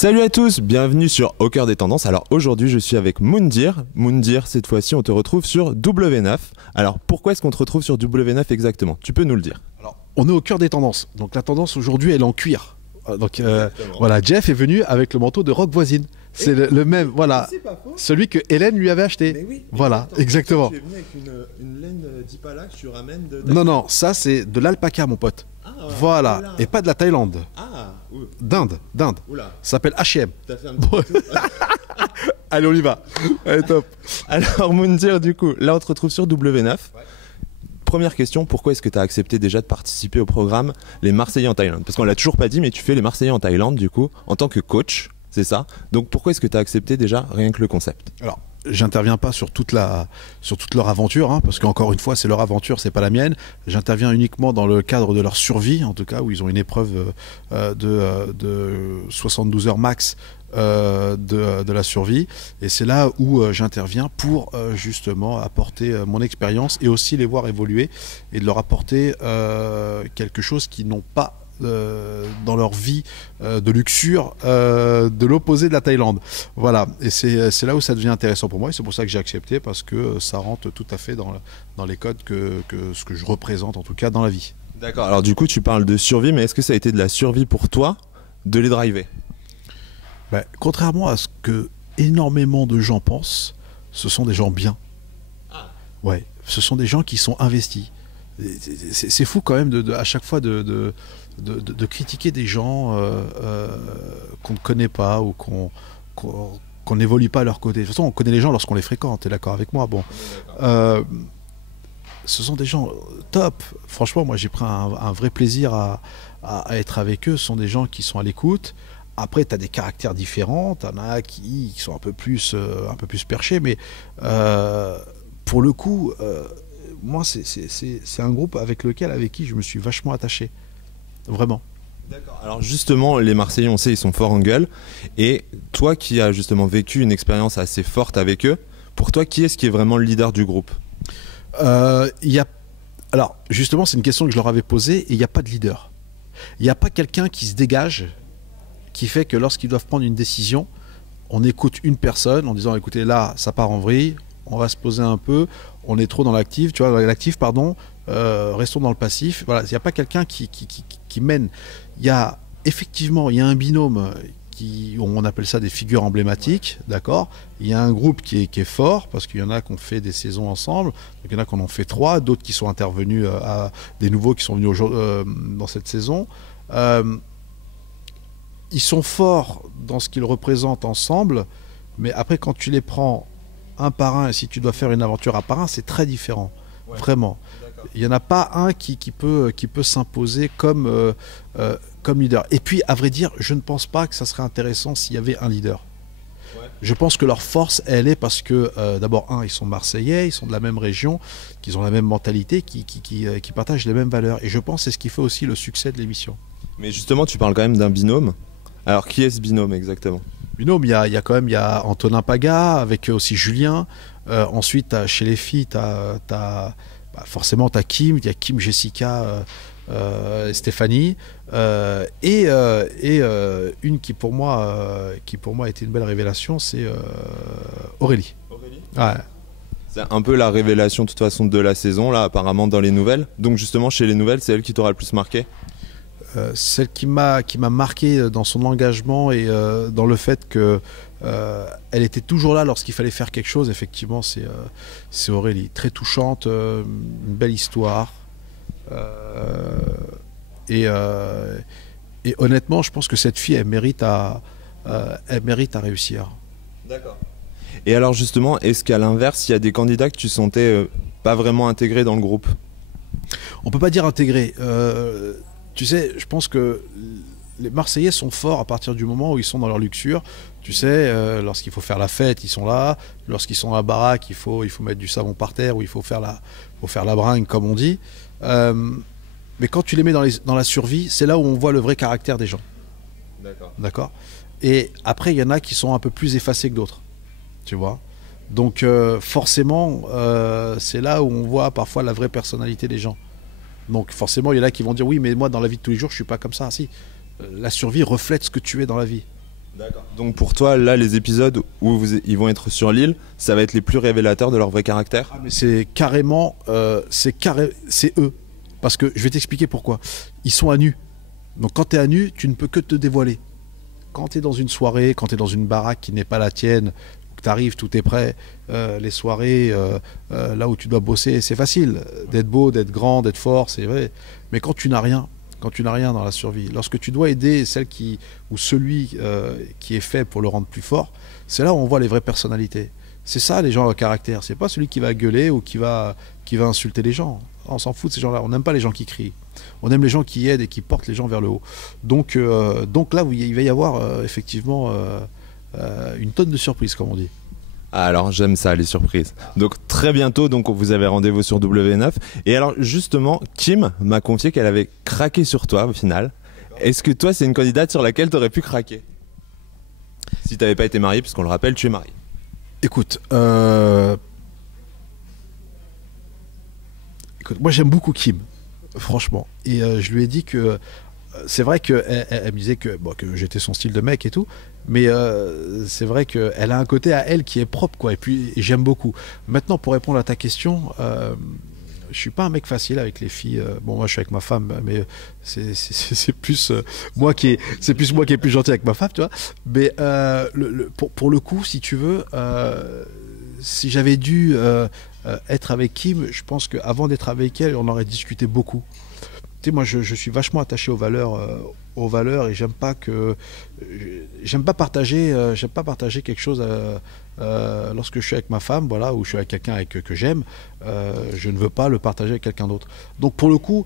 Salut à tous, bienvenue sur Au cœur des tendances. Alors aujourd'hui je suis avec Moundir. Moundir, cette fois-ci on te retrouve sur W9. Alors pourquoi est-ce qu'on te retrouve sur W9 exactement? Tu peux nous le dire? Alors, on est au cœur des tendances. Donc la tendance aujourd'hui, elle est en cuir. Donc voilà, Jeff est venu avec le manteau de Rock Voisine. C'est le même, voilà, celui que Hélène lui avait acheté. Mais oui, voilà, exactement. Tu es venu avec une laine d'Ipala que tu ramènes de... Non, ça c'est de l'alpaca, mon pote. Ah, voilà, oula. et pas de la Thaïlande. Ah, D'Inde. oula, Ça s'appelle H&M. t'as fait un petit peu tout. Allez, on y va. Allez, top. Alors Moundir, du coup, là on te retrouve sur W9. Ouais. Première question, pourquoi est-ce que tu as accepté déjà de participer au programme Les Marseillais en Thaïlande? Parce qu'on l'a toujours pas dit, mais tu fais les Marseillais en Thaïlande, du coup, en tant que coach, c'est ça? Donc pourquoi est-ce que tu as accepté déjà rien que le concept? Alors, j'interviens pas sur toute leur aventure, hein, parce qu'encore une fois, c'est leur aventure, c'est pas la mienne. J'interviens uniquement dans le cadre de leur survie, en tout cas, où ils ont une épreuve de 72 heures max de la survie. Et c'est là où j'interviens pour justement apporter mon expérience et aussi les voir évoluer et de leur apporter quelque chose qu'ils n'ont pas dans leur vie de luxure de l'opposé de la Thaïlande. Voilà, et c'est là où ça devient intéressant pour moi et c'est pour ça que j'ai accepté, parce que ça rentre tout à fait dans les codes que ce que je représente, en tout cas dans la vie. D'accord, alors du coup tu parles de survie, mais est-ce que ça a été de la survie pour toi de les driver? Ben, contrairement à ce que énormément de gens pensent, ce sont des gens bien. Ouais, ce sont des gens qui sont investis. C'est fou quand même à chaque fois de critiquer des gens qu'on ne connaît pas ou qu'on n'évolue pas à leur côté. De toute façon, on connaît les gens lorsqu'on les fréquente, t'es d'accord avec moi? Bon, ce sont des gens top. Franchement, moi j'ai pris un vrai plaisir à être avec eux. Ce sont des gens qui sont à l'écoute. Après, tu as des caractères différents. Tu en as qui sont un peu plus perchés, mais pour le coup... moi, c'est un groupe avec qui je me suis vachement attaché. Vraiment. D'accord. Alors justement, les Marseillais, on sait, ils sont forts en gueule. Et toi qui as justement vécu une expérience assez forte avec eux, pour toi, qui est-ce qui est vraiment le leader du groupe? Alors, justement, c'est une question que je leur avais posée, et il n'y a pas de leader. Il n'y a pas quelqu'un qui se dégage, qui fait que lorsqu'ils doivent prendre une décision, on écoute une personne en disant, écoutez, là, ça part en vrille, on va se poser un peu, on est trop dans l'actif, tu vois, dans l'actif, pardon, restons dans le passif. Voilà, il n'y a pas quelqu'un qui mène. Il y a effectivement, il y a un binôme on appelle ça des figures emblématiques, d'accord. Il y a un groupe qui est fort, parce qu'il y en a qui ont fait des saisons ensemble, donc il y en a qui en ont fait 3, d'autres qui sont intervenus, des nouveaux qui sont venus dans cette saison. Ils sont forts dans ce qu'ils représentent ensemble, mais après quand tu les prends un par un, et si tu dois faire une aventure à par un, c'est très différent, vraiment. Il n'y en a pas un qui peut s'imposer comme leader. Et puis, à vrai dire, je ne pense pas que ça serait intéressant s'il y avait un leader. Ouais. Je pense que leur force, elle est parce que, d'abord, ils sont Marseillais, ils sont de la même région, qu'ils ont la même mentalité, qui partagent les mêmes valeurs. Et je pense que c'est ce qui fait aussi le succès de l'émission. Mais justement, tu parles quand même d'un binôme. Alors, qui est ce binôme exactement? Binôme, il y a Antonin Paga, avec aussi Julien. Ensuite, chez les filles, forcément, tu as Kim, il y a Kim, Jessica, Stéphanie. Et une qui pour moi a été une belle révélation, c'est Aurélie. Aurélie? Ouais. C'est un peu la révélation de toute façon de la saison, là, apparemment, dans les nouvelles. Donc justement, chez les nouvelles, c'est elle qui t'aura le plus marqué? Celle qui m'a marqué dans son engagement et dans le fait que elle était toujours là lorsqu'il fallait faire quelque chose, effectivement, c'est Aurélie. Très touchante, une belle histoire. Et honnêtement, je pense que cette fille, elle mérite à réussir. D'accord. Et alors justement, est-ce qu'à l'inverse, il y a des candidats que tu sentais pas vraiment intégrés dans le groupe? On peut pas dire intégrés. Tu sais, je pense que les Marseillais sont forts à partir du moment où ils sont dans leur luxure. Tu sais, lorsqu'il faut faire la fête, ils sont là. Lorsqu'ils sont à la baraque, il faut mettre du savon par terre, ou il faut faire la bringue, comme on dit. Mais quand tu les mets dans la survie, c'est là où on voit le vrai caractère des gens. D'accord. Et après, il y en a qui sont un peu plus effacés que d'autres. Tu vois. Donc, forcément, c'est là où on voit parfois la vraie personnalité des gens. Donc forcément, il y en a qui vont dire oui, mais moi dans la vie de tous les jours, je suis pas comme ça. Si, la survie reflète ce que tu es dans la vie. D'accord. Donc pour toi, là, les épisodes où ils vont être sur l'île, ça va être les plus révélateurs de leur vrai caractère? Ah, mais c'est carrément, c'est eux. Parce que je vais t'expliquer pourquoi. Ils sont à nu. Donc quand tu es à nu, tu ne peux que te dévoiler. Quand tu es dans une soirée, quand tu es dans une baraque qui n'est pas la tienne, que tu arrives, tout est prêt, les soirées, là où tu dois bosser, c'est facile. D'être beau, d'être grand, d'être fort, c'est vrai. Mais quand tu n'as rien, dans la survie, lorsque tu dois aider celle qui, ou celui qui est fait pour le rendre plus fort, c'est là où on voit les vraies personnalités. C'est ça les gens à caractère. C'est pas celui qui va gueuler ou qui va insulter les gens. On s'en fout de ces gens-là. On n'aime pas les gens qui crient. On aime les gens qui aident et qui portent les gens vers le haut. Donc là, il va y avoir effectivement une tonne de surprises, comme on dit. Ah, alors j'aime ça, les surprises. Donc très bientôt, donc vous avez rendez-vous sur W9. Et alors justement, Kim m'a confié qu'elle avait craqué sur toi au final. Est-ce que toi, c'est une candidate sur laquelle tu aurais pu craquer? Si tu n'avais pas été marié, puisqu'on le rappelle, tu es marié. Écoute, moi j'aime beaucoup Kim, franchement. Et je lui ai dit que c'est vrai qu'elle me disait que j'étais son style de mec et tout, mais c'est vrai qu'elle a un côté à elle qui est propre, quoi. Et puis j'aime beaucoup. Maintenant, pour répondre à ta question, je suis pas un mec facile avec les filles. Bon, moi je suis avec ma femme, mais c'est plus moi qui est plus gentil avec ma femme, tu vois. Mais pour le coup, si tu veux, si j'avais dû être avec Kim, je pense qu'avant d'être avec elle, on aurait discuté beaucoup. Tu sais, moi, je suis vachement attaché aux valeurs et j'aime pas partager quelque chose lorsque je suis avec ma femme, voilà, ou je suis avec quelqu'un que j'aime. Je ne veux pas le partager avec quelqu'un d'autre. Donc, pour le coup,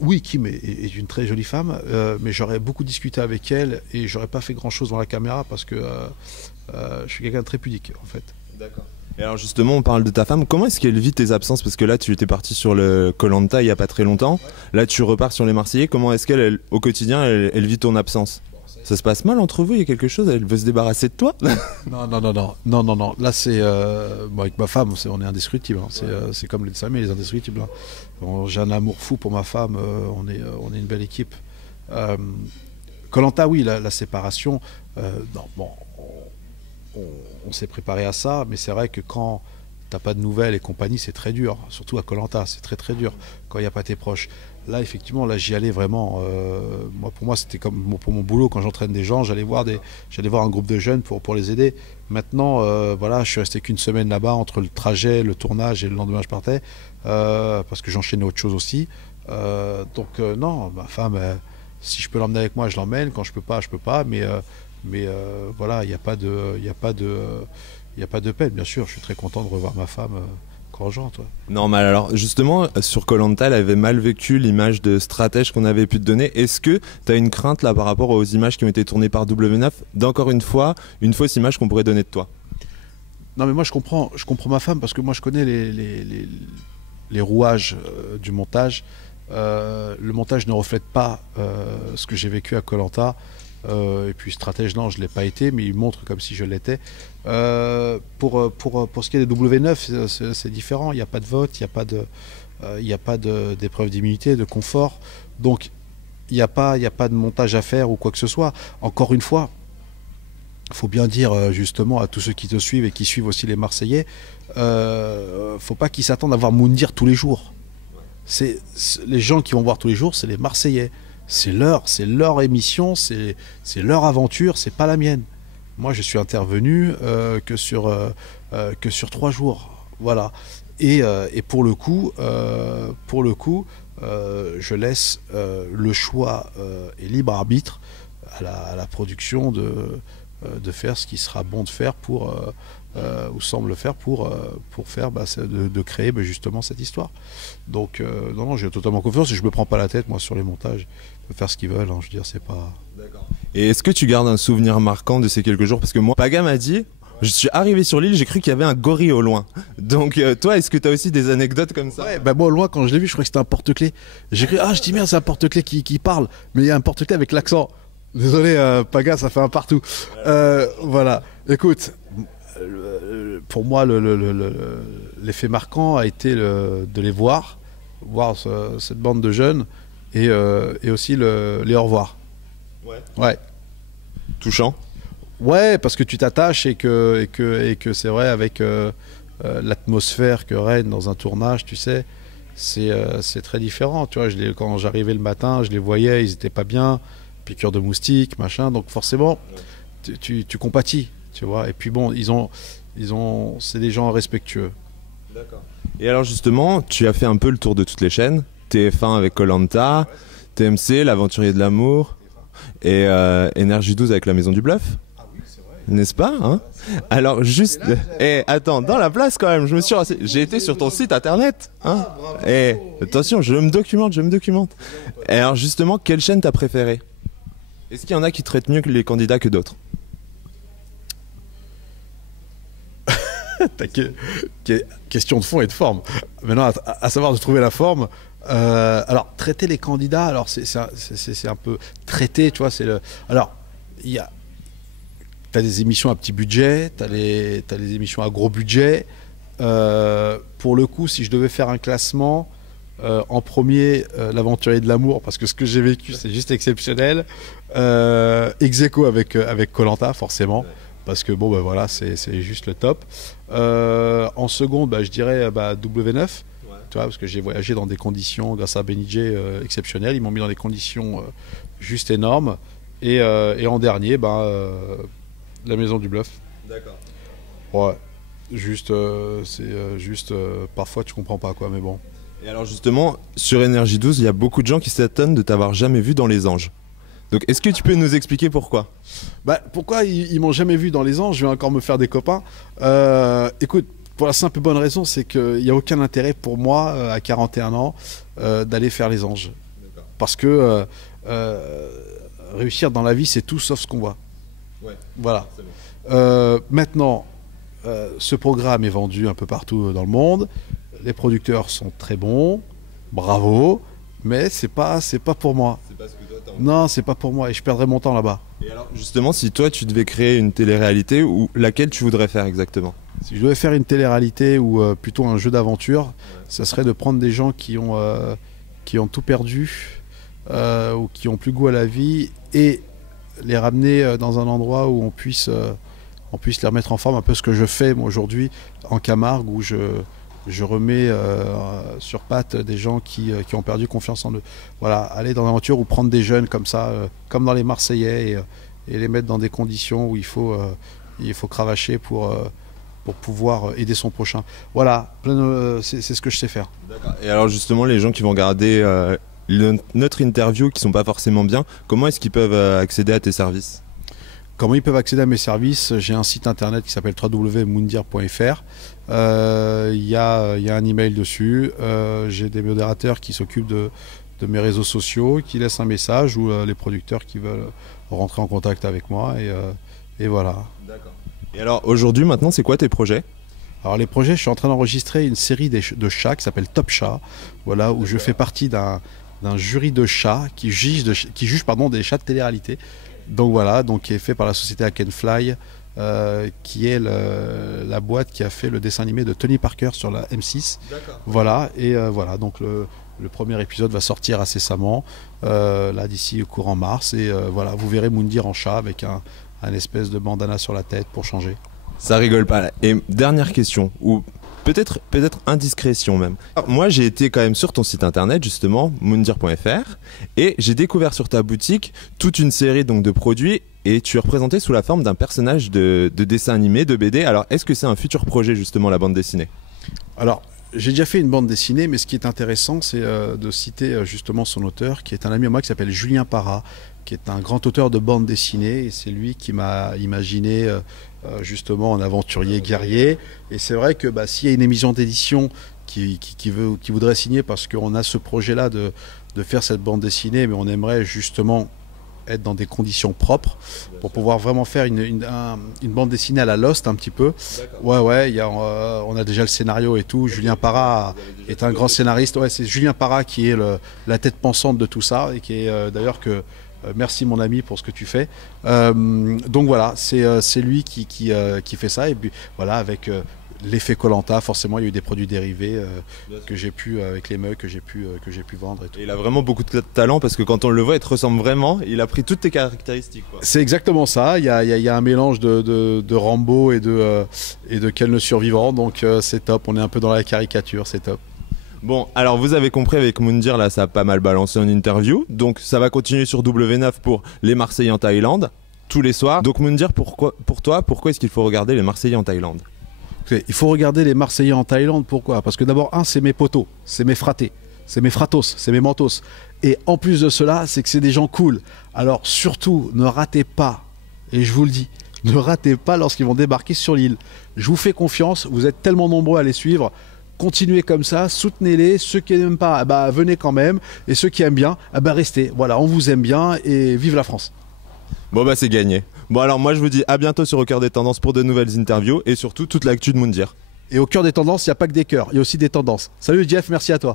oui, Kim est une très jolie femme, mais j'aurais beaucoup discuté avec elle et j'aurais pas fait grand-chose dans la caméra parce que je suis quelqu'un de très pudique, en fait. D'accord. Et alors justement, on parle de ta femme. Comment est-ce qu'elle vit tes absences? Parce que là, tu étais parti sur le Koh-Lanta il y a pas très longtemps. Là, tu repars sur les Marseillais. Comment est-ce qu'elle, au quotidien, elle vit ton absence? Ça se passe mal entre vous? Il y a quelque chose? Elle veut se débarrasser de toi? Non. Là, c'est avec ma femme, on est indestructible. Hein. C'est comme les dessins animés, les indestructibles. Hein. Bon, j'ai un amour fou pour ma femme. On est une belle équipe. Koh-Lanta, oui, la séparation. Non, bon. On s'est préparé à ça, mais c'est vrai que quand t'as pas de nouvelles et compagnie, c'est très dur. Surtout à Koh-Lanta, c'est très très dur quand il n'y a pas tes proches. Là, effectivement, là j'y allais vraiment. Pour moi, c'était comme pour mon boulot. Quand j'entraîne des gens, j'allais voir un groupe de jeunes pour les aider. Maintenant, voilà, je suis resté qu'une semaine là-bas entre le trajet, le tournage et le lendemain je partais parce que j'enchaînais autre chose aussi. Non, ma femme, si je peux l'emmener avec moi, je l'emmène. Quand je peux pas, je peux pas. Mais voilà, il n'y a pas de peine, bien sûr. Je suis très content de revoir ma femme quand je rentre. Normal. Alors justement, sur Koh-Lanta, elle avait mal vécu l'image de stratège qu'on avait pu te donner. Est-ce que tu as une crainte là par rapport aux images qui ont été tournées par W9 d'encore une fois, une fausse image qu'on pourrait donner de toi? Non, mais moi je comprends ma femme parce que moi je connais les rouages du montage. Le montage ne reflète pas ce que j'ai vécu à Koh-Lanta. Et puis stratège, non, je ne l'ai pas été, mais il montre comme si je l'étais. Pour ce qui est des W9, c'est différent. Il n'y a pas de vote, il n'y a pas d'épreuve d'immunité, de confort. Donc, il n'y a pas de montage à faire ou quoi que ce soit. Encore une fois, il faut bien dire justement à tous ceux qui te suivent et qui suivent aussi les Marseillais, faut pas qu'ils s'attendent à voir Moundir tous les jours. Les gens qui vont voir tous les jours, c'est les Marseillais. C'est leur émission, c'est leur aventure, c'est pas la mienne. Moi, je suis intervenu que sur 3 jours, voilà. Et pour le coup, je laisse le choix et libre arbitre à la production de faire ce qui sera bon de faire ou semble faire pour faire de créer justement cette histoire. Donc non, j'ai totalement confiance et je me prends pas la tête moi sur les montages. Ils peuvent faire ce qu'ils veulent, hein, je veux dire, c'est pas... D'accord. Et est-ce que tu gardes un souvenir marquant de ces quelques jours? Parce que moi, Paga m'a dit, je suis arrivé sur l'île, j'ai cru qu'il y avait un gorille au loin. Donc toi, est-ce que tu as aussi des anecdotes comme ça? Ouais, moi au loin, quand je l'ai vu, je croyais que c'était un porte-clés. J'ai cru, je dis merde, c'est un porte-clés qui parle, mais il y a un porte-clés avec l'accent. Désolé, Paga, ça fait un partout. Voilà, écoute... pour moi, l'effet marquant a été de les voir cette bande de jeunes et aussi les au revoir. Ouais. Ouais. Touchant. Ouais, parce que tu t'attaches et que c'est vrai, avec l'atmosphère que règne dans un tournage, tu sais, c'est très différent. Tu vois, quand j'arrivais le matin, je les voyais, ils étaient pas bien, piqûre de moustique, machin, donc forcément, tu compatis, tu vois. Et puis bon, c'est des gens respectueux. D'accord. Et alors justement, tu as fait un peu le tour de toutes les chaînes. TF1 avec koh-Lanta, TMC, l'Aventurier de l'amour, et Énergie 12 avec La Maison du Bluff. N'est-ce pas, hein? Alors juste, attends, dans la place quand même, j'ai été sur ton site internet, hein? Et attention, je me documente. Et alors justement, quelle chaîne t'as préférée? Est-ce qu'il y en a qui traitent mieux que les candidats que d'autres? Question de fond et de forme. Maintenant, à savoir de trouver la forme. Alors, traiter les candidats, alors c'est un peu traiter, tu vois. Alors, t'as des émissions à petit budget, t'as les émissions à gros budget. Pour le coup, si je devais faire un classement, en premier, l'Aventurier de l'amour, parce que ce que j'ai vécu, c'est juste exceptionnel. Ex aequo avec koh-Lanta, forcément. Parce que bon, ben voilà, c'est juste le top. En seconde, je dirais W9. Tu vois, parce que j'ai voyagé dans des conditions, grâce à Benijé, exceptionnelles. Ils m'ont mis dans des conditions juste énormes. Et en dernier, La Maison du Bluff. D'accord. Ouais. Juste, parfois tu comprends pas, quoi, mais bon. Et alors justement, sur Énergie 12, il y a beaucoup de gens qui s'étonnent de t'avoir jamais vu dans Les Anges. Donc est-ce que tu peux nous expliquer pourquoi? Pourquoi ils m'ont jamais vu dans Les Anges? Je vais encore me faire des copains. Écoute, pour la simple et bonne raison, c'est qu'il n'y a aucun intérêt pour moi, à 41 ans, d'aller faire Les Anges. Parce que réussir dans la vie, c'est tout sauf ce qu'on voit. Ouais, voilà. Maintenant, ce programme est vendu un peu partout dans le monde. Les producteurs sont très bons, bravo, mais c'est pas pour moi. C'est pas ce que toi t'as envie. Non, c'est pas pour moi et je perdrais mon temps là-bas. Et alors justement, si toi tu devais créer une télé-réalité, ou laquelle tu voudrais faire exactement? Si je devais faire une télé-réalité ou plutôt un jeu d'aventure, ça serait de prendre des gens qui ont tout perdu ou qui ont plus goût à la vie et les ramener dans un endroit où on puisse les remettre en forme, un peu ce que je fais moi aujourd'hui en Camargue, où je remets sur pattes des gens qui ont perdu confiance en eux. Voilà, aller dans l'aventure ou prendre des jeunes comme ça, comme dans les Marseillais, et les mettre dans des conditions où il faut cravacher pour pouvoir aider son prochain. Voilà, c'est ce que je sais faire. D'accord. Et alors justement, les gens qui vont regarder notre interview, qui sont pas forcément bien, comment est-ce qu'ils peuvent accéder à tes services? Comment ils peuvent accéder à mes services? J'ai un site internet qui s'appelle www.moundir.fr. Il y a un email dessus. J'ai des modérateurs qui s'occupent de mes réseaux sociaux, qui laissent un message, ou les producteurs qui veulent rentrer en contact avec moi. Et voilà. D'accord. Et alors aujourd'hui, maintenant, c'est quoi tes projets? Alors les projets, je suis en train d'enregistrer une série de chats qui s'appelle Top Chat, voilà, où je fais partie d'un jury de chats qui juge des chats de télé-réalité. Donc voilà, qui est fait par la société Hack&Fly, qui est la boîte qui a fait le dessin animé de Tony Parker sur la M6. D'accord. Voilà, et voilà, donc le premier épisode va sortir incessamment, là d'ici au courant mars, et voilà, vous verrez Moundir en chat avec un espèce de bandana sur la tête pour changer. Ça rigole pas là. Et dernière question, ou peut-être indiscrétion même. Alors, moi j'ai été quand même sur ton site internet justement, moundir.fr, et j'ai découvert sur ta boutique toute une série donc de produits, et tu es représenté sous la forme d'un personnage de dessin animé, de BD. Alors est-ce que c'est un futur projet justement, la bande dessinée? Alors j'ai déjà fait une bande dessinée, mais ce qui est intéressant, c'est de citer justement son auteur, qui est un ami à moi qui s'appelle Julien Parra, qui est un grand auteur de bande dessinée, et c'est lui qui m'a imaginé justement un aventurier guerrier. Et c'est vrai que s'il y a une émission d'édition qui voudrait signer, parce qu'on a ce projet-là de faire cette bande dessinée, mais on aimerait justement être dans des conditions propres pour pouvoir vraiment faire une bande dessinée à la Lost un petit peu. Ouais, on a déjà le scénario et tout. Julien Parra est un grand scénariste. Ouais, c'est Julien Parra qui est la tête pensante de tout ça, et qui est d'ailleurs merci mon ami pour ce que tu fais. Donc voilà, c'est lui qui fait ça, et puis voilà, avec l'effet Koh-Lanta, forcément, il y a eu des produits dérivés que j'ai pu, avec les mugs, que j'ai pu vendre. Et tout. Et il a vraiment beaucoup de talent parce que quand on le voit, il te ressemble vraiment. Il a pris toutes tes caractéristiques, quoi. C'est exactement ça. Il y a un mélange de Rambo et de Ken le survivant. Donc c'est top. On est un peu dans la caricature. C'est top. Bon, alors vous avez compris avec Moundir, là, ça a pas mal balancé en interview. Donc ça va continuer sur W9 pour les Marseillais en Thaïlande, tous les soirs. Donc Moundir, pour toi, pourquoi est-ce qu'il faut regarder les Marseillais en Thaïlande? Il faut regarder les Marseillais en Thaïlande. Pourquoi? Parce que d'abord, c'est mes potos, c'est mes fratés, c'est mes fratos, c'est mes mentos. Et en plus de cela, c'est que c'est des gens cool. Alors surtout, ne ratez pas, et je vous le dis, ne ratez pas lorsqu'ils vont débarquer sur l'île. Je vous fais confiance, vous êtes tellement nombreux à les suivre. Continuez comme ça, soutenez-les. Ceux qui n'aiment pas, venez quand même. Et ceux qui aiment bien, restez. Voilà, on vous aime bien et vive la France. Bon c'est gagné. Bon alors moi je vous dis à bientôt sur Au Cœur des Tendances pour de nouvelles interviews et surtout toute l'actu de Moundir. Et au cœur des tendances, il n'y a pas que des cœurs, il y a aussi des tendances. Salut Jeff, merci à toi.